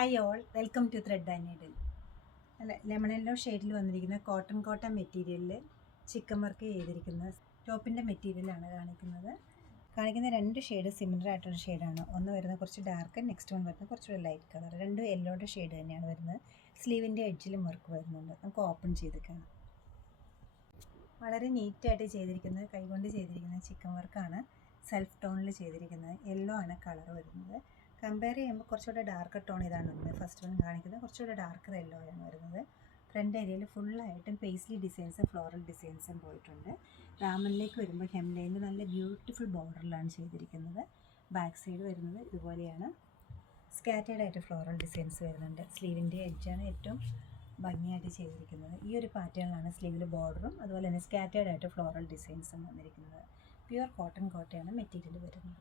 Hi all, welcome to thread and needle. അല്ല, lemon yellow ഷെയ്ഡിൽ വന്നിരിക്കുന്ന കോട്ടൺ മെറ്റീരിയലിൽ ചിക്കൻ വർക്ക് ചെയ്തിരിക്കുന്ന ടോപ്പിൻ്റെ മെറ്റീരിയലാണ് കാണിക്കുന്ന രണ്ട് ഷെയ്ഡ് സിമിലർ ആയിട്ടുള്ള ഷെയ്ഡാണ്. ഒന്ന് വരുന്നത് കുറച്ച് ഡാർക്ക്, നെക്സ്റ്റ് വൺ വരുന്നത് കുറച്ചുകൂടി ലൈറ്റ് കളർ. രണ്ടും യെല്ലോയുടെ ഷെയ്ഡ് തന്നെയാണ് വരുന്നത്. സ്ലീവിൻ്റെ എഡ്ജിലും വർക്ക് വരുന്നുണ്ട്. നമുക്ക് ഓപ്പൺ ചെയ്ത് കാണാം. വളരെ നീറ്റായിട്ട് ചെയ്തിരിക്കുന്നത്, കൈകൊണ്ട് ചെയ്തിരിക്കുന്ന ചിക്കൻ വർക്കാണ്. സെൽഫ് ടോണിൽ ചെയ്തിരിക്കുന്നത്. യെല്ലോ ആണ് കളർ വരുന്നത്. കമ്പയർ ചെയ്യുമ്പോൾ കുറച്ചുകൂടെ ഡാർക്കർ ടോൺ ഇതാണ് വരുന്നത്. ഫസ്റ്റ് വൺ കാണിക്കുന്നത് കുറച്ചുകൂടെ ഡാർക്കർ യെല്ലോ ആണ് വരുന്നത്. ഫ്രണ്ട് ഏരിയയിൽ ഫുള്ളായിട്ടും പേസ്ലി ഡിസൈൻസും ഫ്ലോറൽ ഡിസൈൻസും പോയിട്ടുണ്ട്. റാമനിലേക്ക് വരുമ്പോൾ ഹെംലൈനിൽ നല്ല ബ്യൂട്ടിഫുൾ ബോർഡറിലാണ് ചെയ്തിരിക്കുന്നത്. ബാക്ക് സൈഡ് വരുന്നത് ഇതുപോലെയാണ്. സ്കാറ്റേഡ് ആയിട്ട് ഫ്ലോറൽ ഡിസൈൻസ് വരുന്നുണ്ട്. സ്ലീവിൻ്റെ എഡ്ജാണ് ഏറ്റവും ഭംഗിയായിട്ട് ചെയ്തിരിക്കുന്നത്. ഈ ഒരു പാറ്റേണിലാണ് സ്ലീവിൽ ബോർഡറും അതുപോലെ തന്നെ സ്കാറ്റേഡ് ആയിട്ട് ഫ്ലോറൽ ഡിസൈൻസും വന്നിരിക്കുന്നത്. പ്യുവർ കോട്ടയാണ് മെറ്റീരിയൽ വരുന്നത്.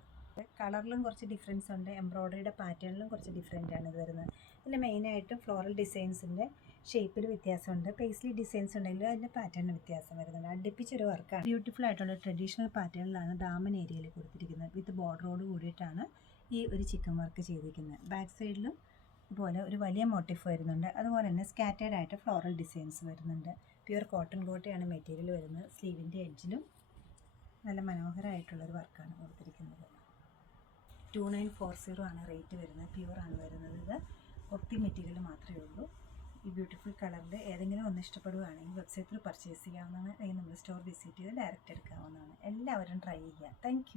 കളറിലും കുറച്ച് ഡിഫറൻസ് ഉണ്ട്. എംബ്രോയ്ഡറിയുടെ പാറ്റേണിലും കുറച്ച് ഡിഫറെൻ്റ് ആണ് ഇത് വരുന്നത്. ഇതിൽ മെയിനായിട്ടും ഫ്ലോറൽ ഡിസൈൻസിൻ്റെ ഷേപ്പിൽ വ്യത്യാസമുണ്ട്. പേസ്ലി ഡിസൈൻസ് ഉണ്ടെങ്കിലും അതിൻ്റെ പാറ്റേണിന് വ്യത്യാസം വരുന്നുണ്ട്. അടുപ്പിച്ചൊരു വർക്കാണ്. ബ്യൂട്ടിഫുൾ ആയിട്ടുള്ള ട്രഡീഷണൽ പാറ്റേണിലാണ് ദാമൻ ഏരിയയിൽ കൊടുത്തിരിക്കുന്നത്. വിത്ത് ബോർഡറോട് കൂടിയിട്ടാണ് ഈ ഒരു ചിക്കൻ വർക്ക് ചെയ്തിരിക്കുന്നത്. ബാക്ക് സൈഡിലും ഇതുപോലെ ഒരു വലിയ മോട്ടീഫ് വരുന്നുണ്ട്. അതുപോലെ തന്നെ സ്കാറ്റേഡ് ആയിട്ട് ഫ്ലോറൽ ഡിസൈൻസ് വരുന്നുണ്ട്. പ്യുവർ കോട്ടയാണ് മെറ്റീരിയൽ വരുന്നത്. സ്ലീവിൻ്റെ എഡ്ജിലും നല്ല മനോഹരമായിട്ടുള്ളൊരു വർക്കാണ് കൊടുത്തിരിക്കുന്നത്. 2940 ആണ് റേറ്റ് വരുന്നത്. പ്യുവറാണ് വരുന്നത്. ഇത് ഒട്ടി മെറ്റീരിയൽ മാത്രമേ ഉള്ളൂ. ഈ ബ്യൂട്ടിഫുൾ കളറിൽ ഏതെങ്കിലും ഒന്ന് ഇഷ്ടപ്പെടുകയാണെങ്കിൽ വെബ്സൈറ്റിൽ പർച്ചേസ് ചെയ്യാവുന്നതാണ്. അല്ലെങ്കിൽ നമ്മൾ സ്റ്റോർ വിസിറ്റ് ചെയ്ത് ഡയറക്റ്റ് എടുക്കാവുന്നതാണ്. എല്ലാവരും ട്രൈ ചെയ്യുക. താങ്ക്